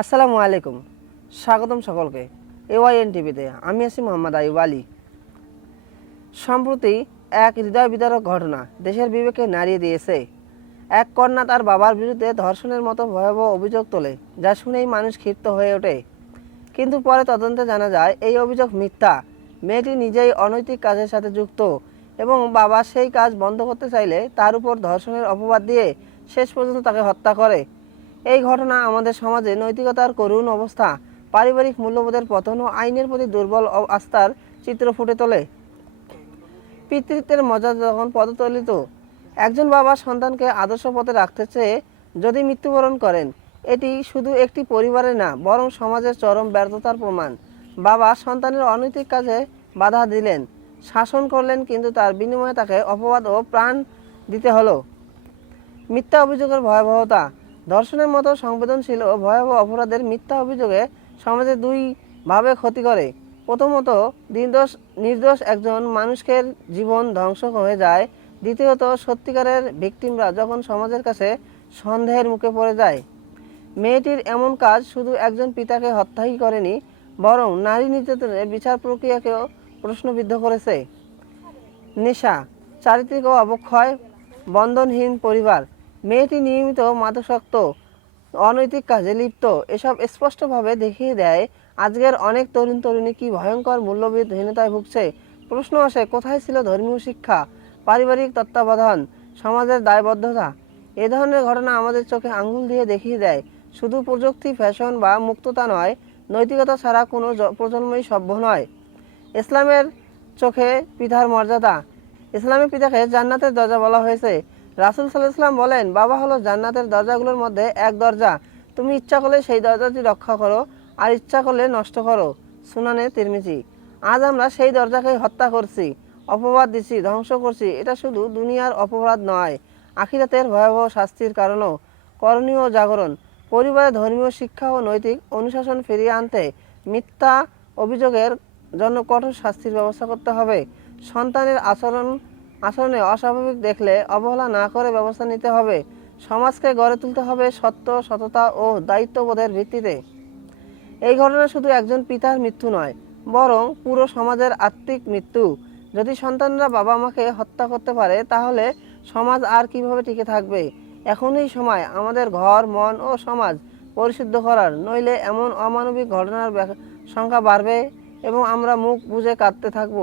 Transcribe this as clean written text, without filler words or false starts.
আসসালামু আলাইকুম, স্বাগতম সকলকে AYN টিভিতে। আমি আছি মোহাম্মদ আইয়ুব আলী। সম্প্রতি এক হৃদয় বিদারক ঘটনা দেশের বিবেকে নাড়িয়ে দিয়েছে। এক কন্যা তার বাবার বিরুদ্ধে ধর্ষণের মতো ভয়াবহ অভিযোগ তোলে, যা শুনেই মানুষ ক্ষিপ্ত হয়ে ওঠে। কিন্তু পরে তদন্তে জানা যায় এই অভিযোগ মিথ্যা। মেয়েটি নিজেই অনৈতিক কাজের সাথে যুক্ত এবং বাবা সেই কাজ বন্ধ করতে চাইলে তার উপর ধর্ষণের অপবাদ দিয়ে শেষ পর্যন্ত তাকে হত্যা করে। এই ঘটনা আমাদের সমাজে নৈতিকতার করুণ অবস্থা, পারিবারিক মূল্যবোধের পতন ও আইনের প্রতি দুর্বল আস্থার চিত্র ফুটে তোলে। পিতৃত্বের মর্যাদা যখন পদতলিত, একজন বাবা সন্তানকে আদর্শ পথে রাখতে চেয়ে যদি মৃত্যুবরণ করেন, এটি শুধু একটি পরিবারের না, বরং সমাজের চরম ব্যর্থতার প্রমাণ। বাবা সন্তানের অনৈতিক কাজে বাধা দিলেন, শাসন করলেন, কিন্তু তার বিনিময়ে তাকে অপবাদ ও প্রাণ দিতে হলো। মিথ্যা অভিযোগের ভয়াবহতা। ধর্ষণের মতো সংবেদনশীল ও ভয়াবহ অপরাধের মিথ্যা অভিযোগে সমাজে দুইভাবে ক্ষতি করে। প্রথমত, নির্দোষ একজন মানুষের জীবন ধ্বংস হয়ে যায়। দ্বিতীয়ত, সত্যিকারের ভিকটিমরা যখন সমাজের কাছে সন্দেহের মুখে পড়ে যায়। মেয়েটির এমন কাজ শুধু একজন পিতাকে হত্যাই করেনি, বরং নারী নির্যাতনের বিচার প্রক্রিয়াকেও প্রশ্নবিদ্ধ করেছে। নেশা, চারিত্রিক ও অবক্ষয়, বন্ধনহীন পরিবার। মেয়েটি নিয়মিত মাদকাসক্ত, অনৈতিক কাজে লিপ্ত। এসব স্পষ্টভাবে দেখিয়ে দেয় আজকের অনেক তরুণ তরুণী কি ভয়ঙ্কর মূল্যবোধহীনতায় ভুগছে। প্রশ্ন আসে, কোথায় ছিল ধর্মীয় শিক্ষা, পারিবারিক তত্ত্বাবধান, সমাজের দায়বদ্ধতা? এ ধরনের ঘটনা আমাদের চোখে আঙুল দিয়ে দেখিয়ে দেয় শুধু প্রযুক্তি, ফ্যাশন বা মুক্ততা নয়, নৈতিকতা ছাড়া কোনো প্রজন্মই সভ্য নয়। ইসলামের চোখে পিতার মর্যাদা। ইসলামী পিতাকে জান্নাতের দরজা বলা হয়েছে। রাসূল সাল্লাল্লাহু আলাইহি ওয়াসাল্লাম বলেন, বাবা হলো জান্নাতের দরজাগুলোর মধ্যে এক দরজা। তুমি ইচ্ছা করলে সেই দরজাটি রক্ষা করো, আর ইচ্ছা করলে নষ্ট করো। সুনানে তিরমিজি। আজ আমরা সেই দরজাকেই হত্যা করছি, অপবাদ দিচ্ছি, ধ্বংস করছি। এটা শুধু দুনিয়ার অপরাধ নয়, আখিরাতের ভয়াবহ শাস্তির কারণও। করণীয় জাগরণ। পরিবারে ধর্মীয় শিক্ষা ও নৈতিক অনুশাসন ফিরিয়ে আনতে মিথ্যা অভিযোগের জন্য কঠোর শাস্তির ব্যবস্থা করতে হবে। সন্তানের আচরণে অস্বাভাবিক দেখলে অবহেলা না করে ব্যবস্থা নিতে হবে। সমাজকে গড়ে তুলতে হবে সত্য, সততা ও দায়িত্ববোধের ভিত্তিতে। এই ঘটনা শুধু একজন পিতার মৃত্যু নয়, বরং পুরো সমাজের আত্মিক মৃত্যু। যদি সন্তানরা বাবা মাকে হত্যা করতে পারে, তাহলে সমাজ আর কিভাবে টিকে থাকবে? এখনই সময় আমাদের ঘর, মন ও সমাজ পরিশুদ্ধ করার, নইলে এমন অমানবিক ঘটনার সংখ্যা বাড়বে এবং আমরা মুখ বুজে কাঁদতে থাকব।